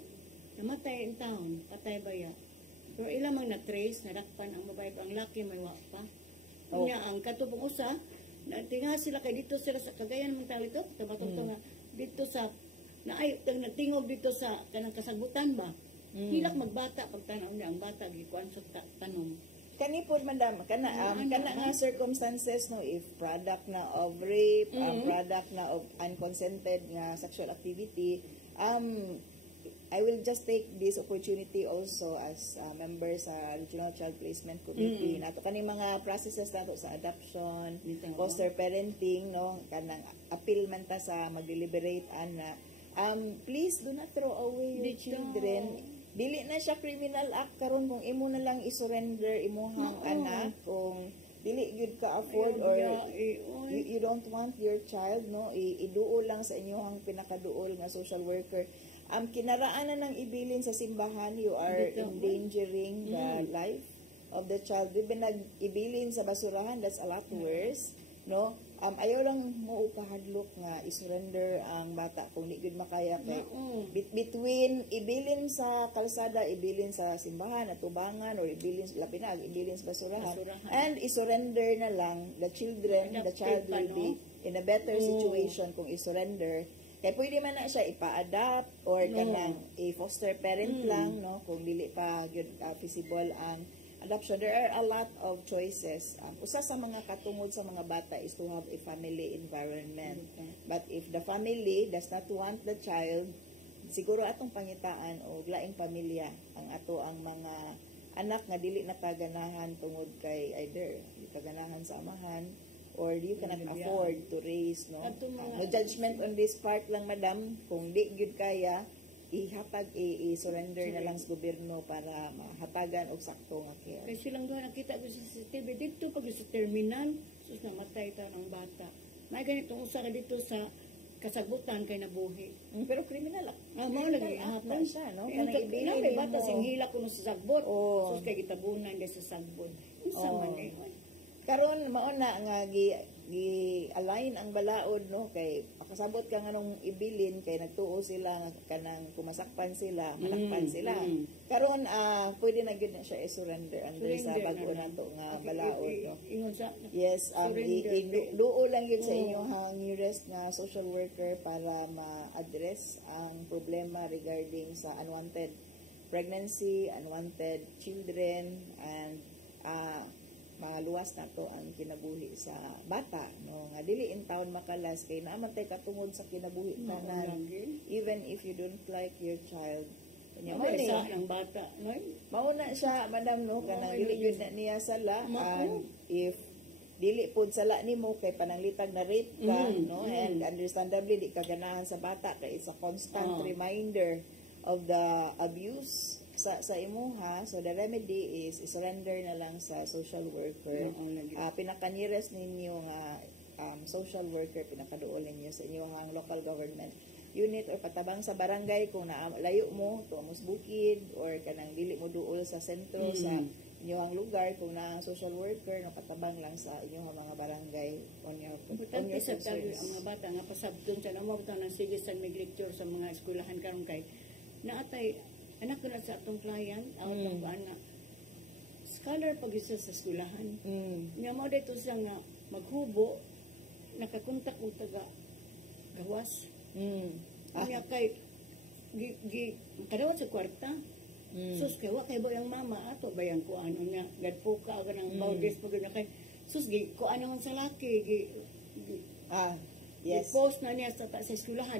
namatay ang taon, patay baya. Pero ilamang na-trace, nadakpan ang babae, ang laki may wapa. Kanya ang katupong usa, tinga sila kay dito sila sa Cagayan ng tao ito, tabatong nga dito sa natingog dito sa kanang kasagutan ba. Hilak magbata pagtanaw niya ang bata gikuan sa tanom. Kani po, madam, kana nga circumstances, no, if product na of rape, product na of unconsented nga sexual activity, I will just take this opportunity also as a member sa Regional Child Placement Committee. Nato kani mga processes nato sa adoption, foster parenting, no, kanang appeal man ta sa mag-deliberate ana. Please do not throw away your children. Dili na siya criminal act karon kung imo na lang i-surrender imuhang anak kung dili gyud ka afford or you don't want your child, no, iduol lang sa inyong pinakaduol nga social worker. Kinaraanan ng ibilin sa simbahan, you are endangering the life of the child. Di ba nag-ibilin sa basurahan, that's a lot worse, no? Ayaw lang mo kahadlok nga isurrender ang bata kung di gud makaya kay between ibilin sa kalsada, ibilin sa simbahan at tubangan, or ibilin sa lapinag, ibilin sa basurahan, and isurrender na lang the children, the child will be in a better situation kung isurrender. Kaya pwede man na siya ipa-adapt or kanang i-foster parent lang, no, kung dili pa yun feasible ang adoption. There are a lot of choices. Usa sa mga katungod sa mga bata is to have a family environment. But if the family does not want the child, siguro atong pangitaan o laing pamilya ang ato ang mga anak nga dili nakaganahan tungod kay either di kaganahan sa amahan or you cannot afford to raise, no. No judgment on this part lang, madam. Kung di gyud kaya, ihatag i-surrender na lang sa gobyerno para mahatagan og sakto nga care. Kaya silang doon nakita ko sa CCTV dito pag sa terminal, sus namatay ta ng bata. May ganitong usa ka dito sa kasagutan kay nabuhi. Pero criminal mo lagi hapon siya, no. Kanang ibili kay bata sing hila kuno sa sagbot. Sus kay gitabunan dai sa sagbot. Unsa man karon mao na nga gi-align ang balaod, no, kay pakasabot ka nganong ibilin kay nagtuo sila kanang kumasakpan sila, manakpan sila. Karon pwede na gyud na siya i-surrender under sa bag-o nato nga balaod, no. Yes, duo lang gyud sa inyong nearest nga social worker para ma-address ang problema regarding sa unwanted pregnancy, unwanted children, and maluwas na to ang kinabuhi sa bata, no, nga dili in town makalas kay naamantay katungod sa kinabuhi tanan, even if you don't like your child. Kanya mo ang bata, no? Mauna siya, madam, no, kanang dili yun na niya sala, and if dili pud sala nimo kay pananglitag na rape ka, no, and understandably di ka ganahan sa bata kay it's a constant reminder of the abuse sa imuha. So the remedy is surrender na lang sa social worker. Pinaka-nearest ninyo nga social worker, pinakaduol ninyo sa inyong local government unit or patabang sa barangay kung layo mo to Amos Bukid or kanang dili mo duol sa sentro sa inyong lugar, kung na social worker na patabang lang sa inyong mga barangay on your concerns. Ang mga bata nga pasabton sa namo ng sige sa lecture sa mga eskwelahan karon kay naatay anak ko na sa atong client, ang na scholar pag isa sa eskwelahan. Nga mo dito siya nga maghubo, nakakontak mo taga gawas. Nga kay kadawat sa kwarta. Sus kay wa kay bayang mama ato bayang ko ano nga gadpo ka ng bawdes pag na kay sus gi ko ano sa laki yes. Post na niya sa eskwelahan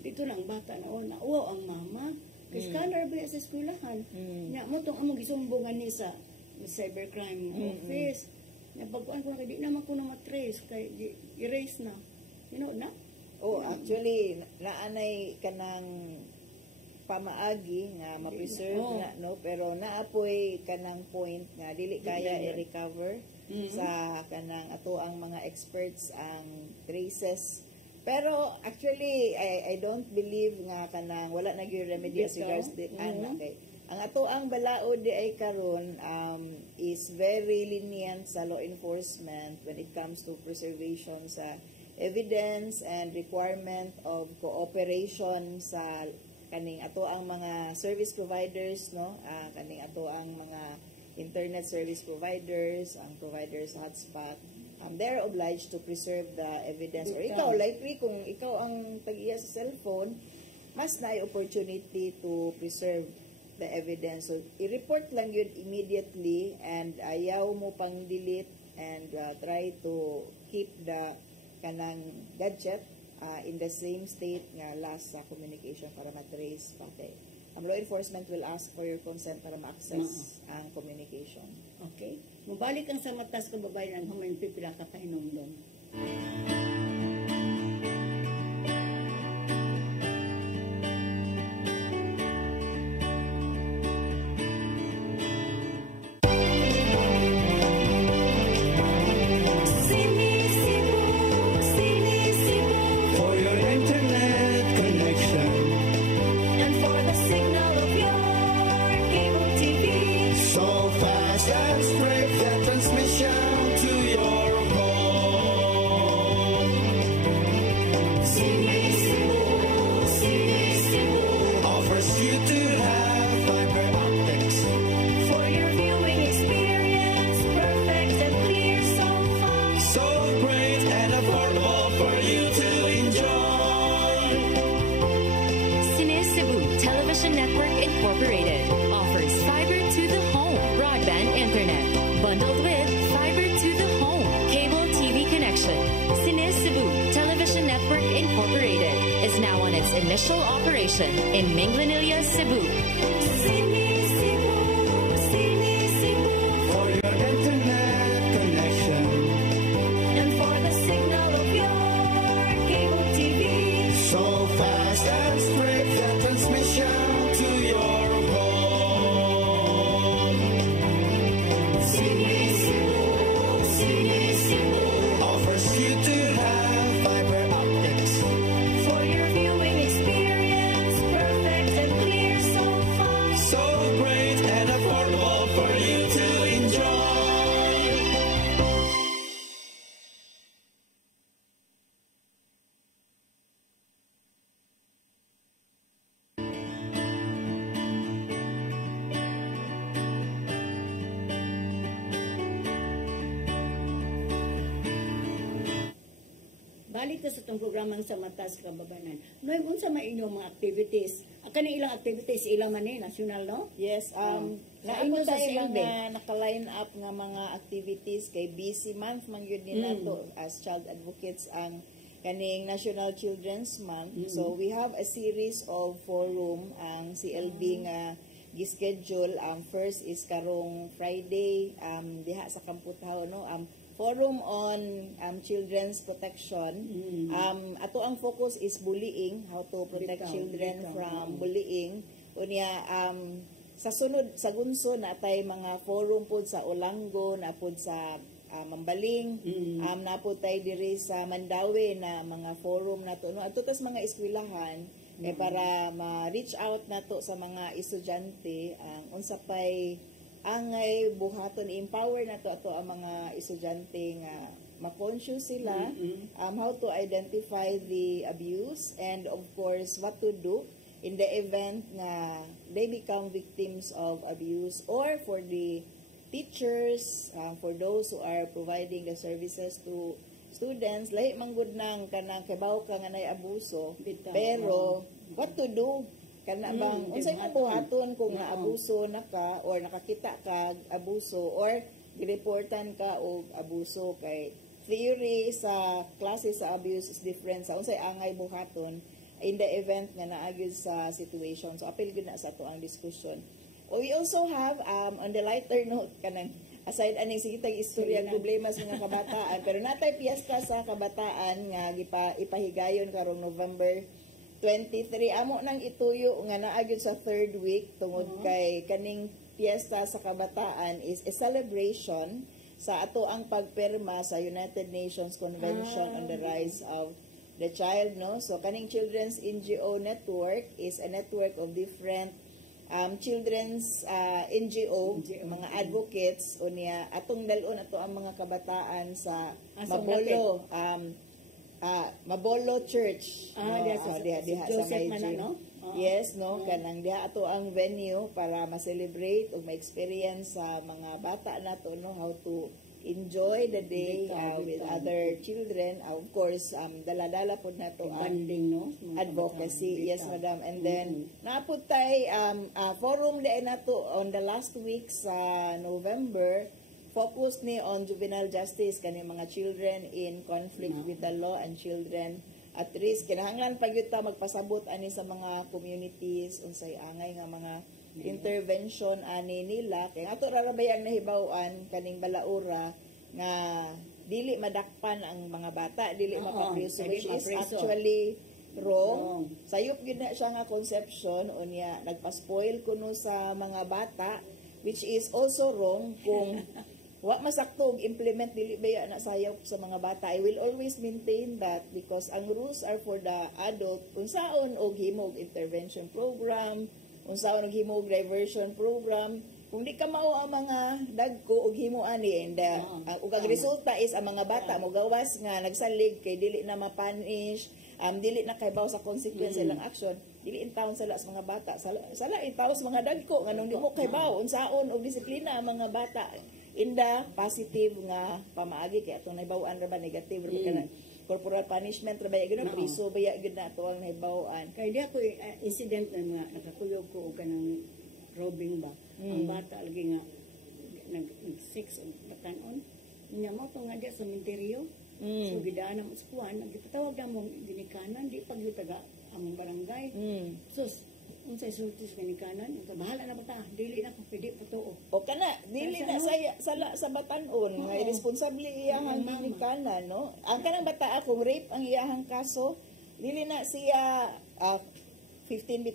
dito lang bata na uwa ang mama. Kasi scholar ba sa eskwelahan? Nya mo tong among gisumbungan ni sa cybercrime office. Nya pagkuan ko na di naman ko na matrace kay erase na. You know na? Oh, actually naanay kanang pamaagi nga ma-preserve na, no, pero naapoy kanang point nga dili kaya i-recover sa kanang ato ang mga experts ang traces. Pero actually I don't believe nga kanang wala na gyud remedy as regards the okay. Ang ato ang balaod di ay karon is very lenient sa law enforcement when it comes to preservation sa evidence and requirement of cooperation sa kaning ato ang mga service providers, no, kaning ato ang mga internet service providers, ang providers sa hotspot, they're obliged to preserve the evidence. Or ikaw, likely kung ikaw ang tag-iya sa cellphone, mas na opportunity to preserve the evidence. So i-report lang yun immediately and ayaw mo pang delete and try to keep the kanang gadget in the same state nga last sa communication para ma-trace pati. Law enforcement will ask for your consent para ma-access ang communication. Okay. Mubalik ang sa matas kababayan ang humayin pipila ka pahinumdom. Initial operation in Minglanilla, Cebu. For your internet connection and for the signal of your cable TV. So fast and straight the transmission to your home. Cine Cebu offers you to have fiber optics. For your viewing experience, perfect and clear so far. So great and affordable for you to enjoy. Balik ka sa itong programang sa matas kababanan. Noy, unsa mainyo mga activities? Kani ilang activities ilang man national, no? Yes, Nainyo naamo sa tayo CLB. mga naka-line up nga mga activities kay busy month man yun nila to as child advocates ang kaning National Children's Month. So we have a series of forum ang CLB nga gischedule. First is karong Friday diha sa Kamputaw, no, forum on children's protection. Ato ang focus is bullying, how to protect children from bullying. Unya sa sunod sa Gunso na tay mga forum pod sa Olango, na pod sa Mambaling, na pod tay diri sa Mandawi na mga forum nato, no, ato tas mga eskwelahan para ma-reach out nato sa mga estudyante unsa pay angay buhaton, i-empower nato ato ang mga estudyante nga ma-conscious sila how to identify the abuse and of course what to do in the event na they become victims of abuse, or for the teachers, for those who are providing the services to students, lahi manggod nang kanang kibaw ka nga nay abuso, pero what to do kana bang unsay mo buhaton kung naabuso na ka or nakakita ka abuso or gireportan ka og abuso. Kay theory sa klase sa abuse is different sa unsay angay buhaton in the event nga naagid sa situation. So apil gud na sa ato ang discussion. We also have on the lighter note kanang aside aning sige tag istorya problema sa mga kabataan, pero natay piyesta sa kabataan nga ipahigayon karong November 23. Amo nang ituyo nga naa gyud sa third week tungod kay kaning piyesta sa kabataan is a celebration sa ato ang pagpirma sa United Nations Convention on the Rights of the Child, no? So kaning Children's NGO Network is a network of different children's NGO, mga advocates unya atong dalon ato ang mga kabataan sa Mabolo Church. Diha sa Maiji. Yes, no, kanang diha ato ang venue para ma-celebrate o ma-experience sa mga bata nato, no, how to enjoy the day with other children. Of course, dala-dala po nato ang advocacy. Yes, madam. And then naapod tay forum di nato on the last week sa November, focus ni on juvenile justice kani mga children in conflict with the law and children at risk. Kinahanglan pag yuta magpasabot ani sa mga communities unsay angay nga mga intervention ani nila kay ato ra bayang nahibaw-an kaning balaura nga dili madakpan ang mga bata, dili mapapriso, which is actually wrong. Sayop gyud na siya nga conception unya nagpa-spoil kuno sa mga bata, which is also wrong kung wa masakto implement dili baya na sayop sa mga bata. I will always maintain that because ang rules are for the adult. Unsaon og himog intervention program, unsaon og himog diversion program, kung di ka mao ang mga dagko og himo ani and ug ang resulta is ang mga bata mo gawas nga nagsalig kay dili na mapunish, dili na kay baw sa consequence ilang action, dili in town sala sa mga bata, sala in town sa mga dagko nganong di mo kay baw unsaon og disiplina ang mga bata in the positive nga pamaagi kay atong nahibaw-an ra ba negative ra ba corporal punishment ra ba gyud priso baya gyud na to ang nahibaw-an kay di ako incident na nga nakakuyog ko og kanang robbing ba ang bata lagi nga nag-sex og batanon niya mo to nga di sa cemetery so gidaan mo sa kuan nagpatawag na mo ginikanan di pag taga among barangay so unsay sultis kanikanan bahala na bata dili na pwede patuo o kana dili na sa batanon nga irresponsible iyang ginikanan, no? Ang kanang bata kung rape ang iyang kaso dili na siya 15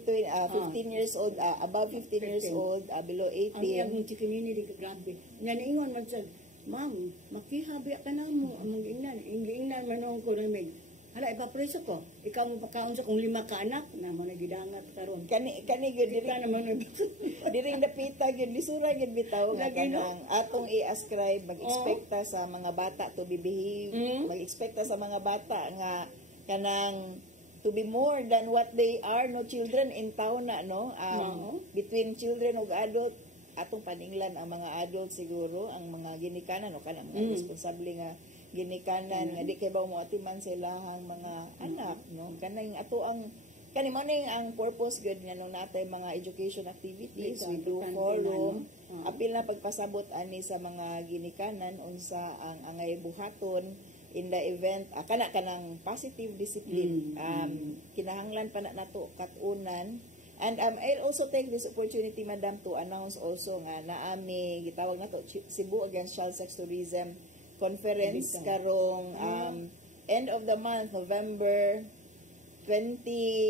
years old, above 15 years old, below 18. Ang iyang community grabe nga niingon man sad ma'am makihabi ka na mo among ingnan manong ko na mig hala ipapreso ko ikaw mo pakaon sa kung 5 ka anak na mo nagidangat karon kani gyud diri ka naman diring dapita gyud lisura gyud bitaw nga kanang atong i-ascribe mag-expecta sa mga bata to be behave, mag-expecta sa mga bata nga kanang to be more than what they are, no, children in town na, no, between children ug adult atong paninglan ang mga adult siguro ang mga ginikanan o kanang mga responsable nga ginikanan nga di kay ba mo atiman sila ang mga anak, no, kanang ato ang kani maning ang purpose gud nga nung natay mga education activities we do forum apil na pagpasabot ani sa mga ginikanan unsa ang angay buhaton in the event kanang positive discipline kinahanglan pa na nato katunan. And I'll also take this opportunity, madam, to announce also nga naami gitawag nato Cebu Against Child Sex Tourism Conference karong end of the month November 29,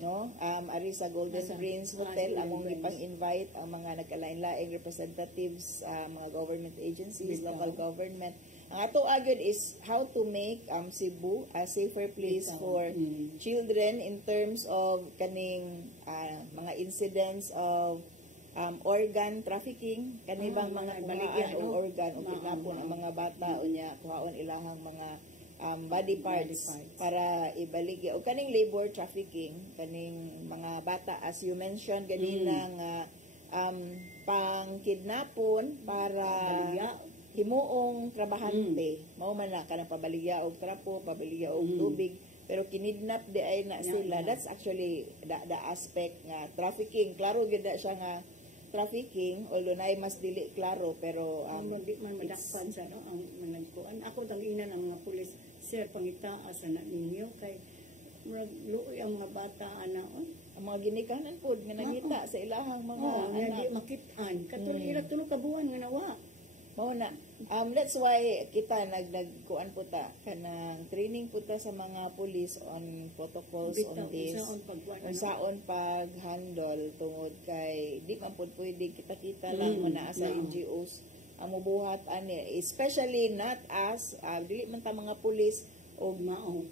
no, ari sa Golden Prince Hotel among ipang-invite ang mga nagkalain-laing representatives, mga government agencies, local government. Ang ato agad is how to make Cebu a safer place for children in terms of kaning mga incidents of organ trafficking, kanibang mga kuhaan o organ o kidnapon ang mga bata unya kuhaon ilahang mga body parts para ibaligya o kaning labor trafficking kaning mga bata as you mentioned ganina nga pang kidnapon para himuong trabahante mao man na kanang pabaligya og trapo, pabaligya og tubig, pero kinidnap di ay na sila. That's actually the aspect nga trafficking. Klaro gyud siya nga trafficking, although naay mas dili klaro, pero di man madakpan sa no ang managkuan. Ako tanginan ang mga pulis, sir, pangitaas na ninyo kay luoy ang mga bata ana ang mga ginikanan pod nga nangita sa ilahang mga anak. Di makitaan katulad ila tulo ka buwan nga nawa. Mao na. That's why kita nagkuan po ta kanang training po ta sa mga police on protocols on this. Unsaon pag-handle tungod kay di man pud pwede kita lang man sa NGOs ang mubuhat ani, especially not us, dili man ta mga police o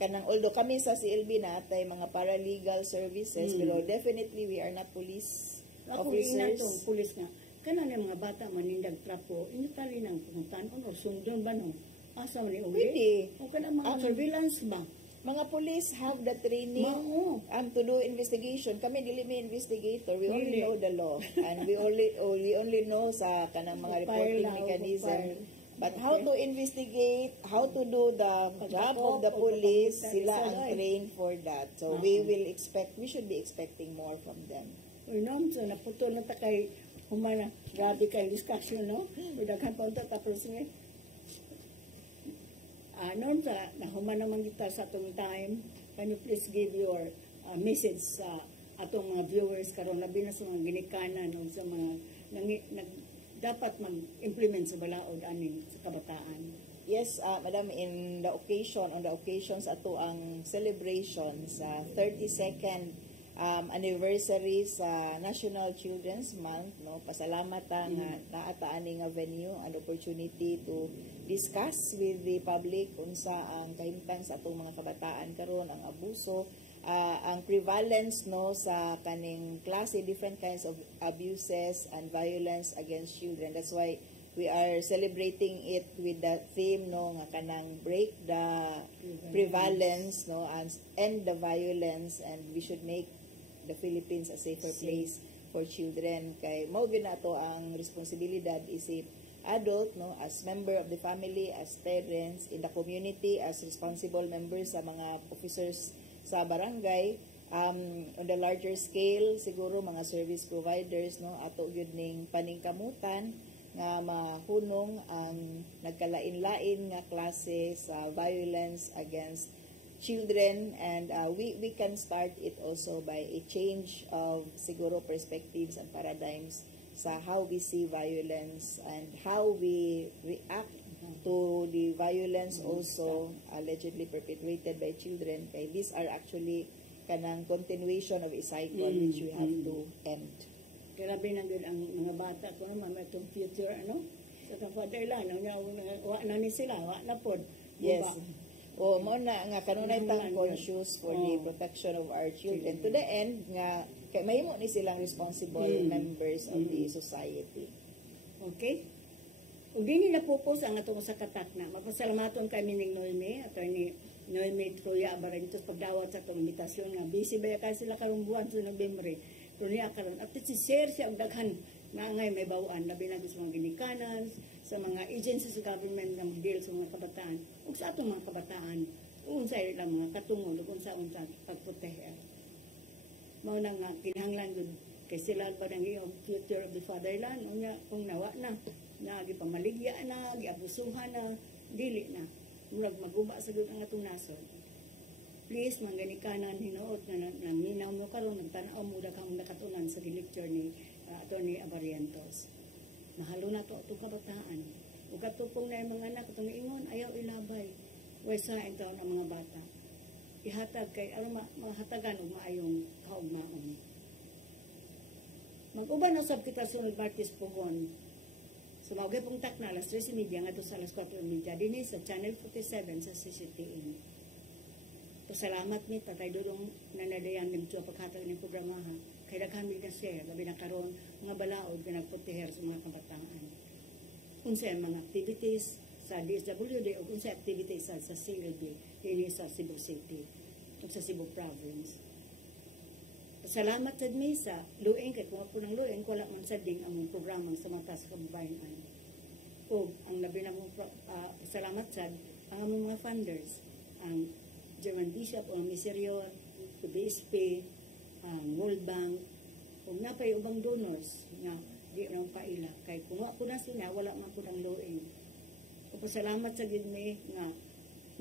kanang although kami sa CLB natay mga paralegal services pero definitely we are not police officers. Ako police nga kanan yung mga bata manindag trapo, inyo tali ng pumuntaan o sundon ba no? Asa man yung pwede. O kanang mga surveillance ba? Mga police have the training to do investigation. Kami dili may investigator, we only know the law and we only know sa kanang mga reporting mechanism. But how to investigate, how to do the job of the police, sila ang trained for that. So we should be expecting more from them. So naputol na ta kay humana, grabe kay discussion, no? Daghan pa unta tapos nga. Noon sa nahuman naman kita sa atong time, can you please give your message sa atong mga viewers karon labi na sa mga ginikanan o sa mga dapat mag-implement sa balaod aning sa kabataan. Yes, madam, on the occasions ato ang celebration sa 32nd anniversary sa National Children's Month, no, pasalamat nga naata ani nga venue and opportunity to discuss with the public unsa ang kahimtang sa atong mga kabataan karon, ang abuso, ang prevalence no sa kaning klase different kinds of abuses and violence against children. That's why we are celebrating it with the theme no nga kanang break the prevalence no and end the violence, and we should make the Philippines a safer place for children. Kay mao gyud nato ang responsibilidad isip adult no, as member of the family, as parents, in the community, as responsible members sa mga officers sa barangay, on the larger scale siguro mga service providers no, ato gyud ning paningkamutan nga mahunong ang nagkalain-lain nga klase sa violence against children, and we can start it also by a change of siguro perspectives and paradigms sa how we see violence and how we react to the violence also allegedly perpetrated by children. Kay these are actually kanang continuation of a cycle which we have to end. Grabe na gud ang mga bata ko naman itong future sa fatherland wa na ni sila wa na pod. Yes. O mo na nga kanunay tang conscious for the protection of our children to the end nga kay mahimo ni silang responsible members of the society. Okay? Ug dinhi na pupos ang atong sa katak na mapasalamaton kami ning Noemi, attorney Noemi Kuya Abarentos pagdawat sa atong invitasyon nga busy ba ka sila karong buwan sa Nobyembre. Pero niya karon at si share siya og daghan nga ngay may bawaan labi na sa mga ginikanan, sa mga agencies sa government nga mag-deal sa mga kabataan ug sa atong mga kabataan unsay lang mga katungod ug unsa pagproteher. Mao na nga kinahanglan gud kay sila pa nang iyong future of the fatherland unya kung nawa na gipamaligya na giabusuhan na dili na murag maguba sa gud ang atong nasod. Please mga ginikanan hinuot nga naminaw mo karon nagtan-aw mo daghang nakatunan sa lecture ni Attorney Abarentos. Mahalo na to itong kabataan. O katupong na yung mga anak, itong ingon, ayaw ilabay. Wesa ito ng mga bata. Ihatag kay, mahatagan o maayong kaugmaon. Mag-uban na sab kita sunod Martes Pugon. Sumawagay pong takna, alas 3:30 nga ito sa alas 4:30. Dini sa Channel 47 sa CCTN. Pasalamat ni Tatay Dudong na nadayan ng paghatag ng programa ha. Kaya kami na share, labi na karon mga balaod na nagproteher sa mga kabataan. Unsa mga activities sa DSWD o unsa activities sa CLB, dini sa Cebu City o sa Cebu Province. Salamat sa mi sa lueng, kay kung ako ng lueng, wala man sa ding ang programang sa mata sa kababayan. O ang labi na mong salamat sa ang among mga funders, ang German Bishop o ang Miserior, BSP, ang World Bank, kung napay ubang donors nga di nang paila kay kung ako na sila wala man ko ng loing. Pasalamat sa gid mi nga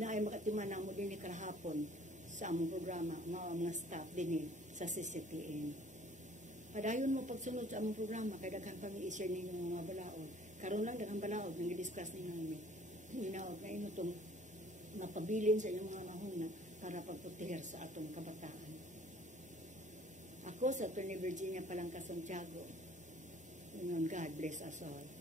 naay makatiman ang mo dinhi karahapon sa among programa mga staff dinhi sa CCTN. Padayon mo pagsunod sa among programa kay daghan pa mi i-share ninyo mga balaod karon lang daghang balaod nang gidiscuss ni namin. Hinaot na ino itong mapabilin sa inyong mga mahuna para pagproteher sa atong kabataan. Ako sa Atty. Virginia Palangka, Santiago. God bless us all.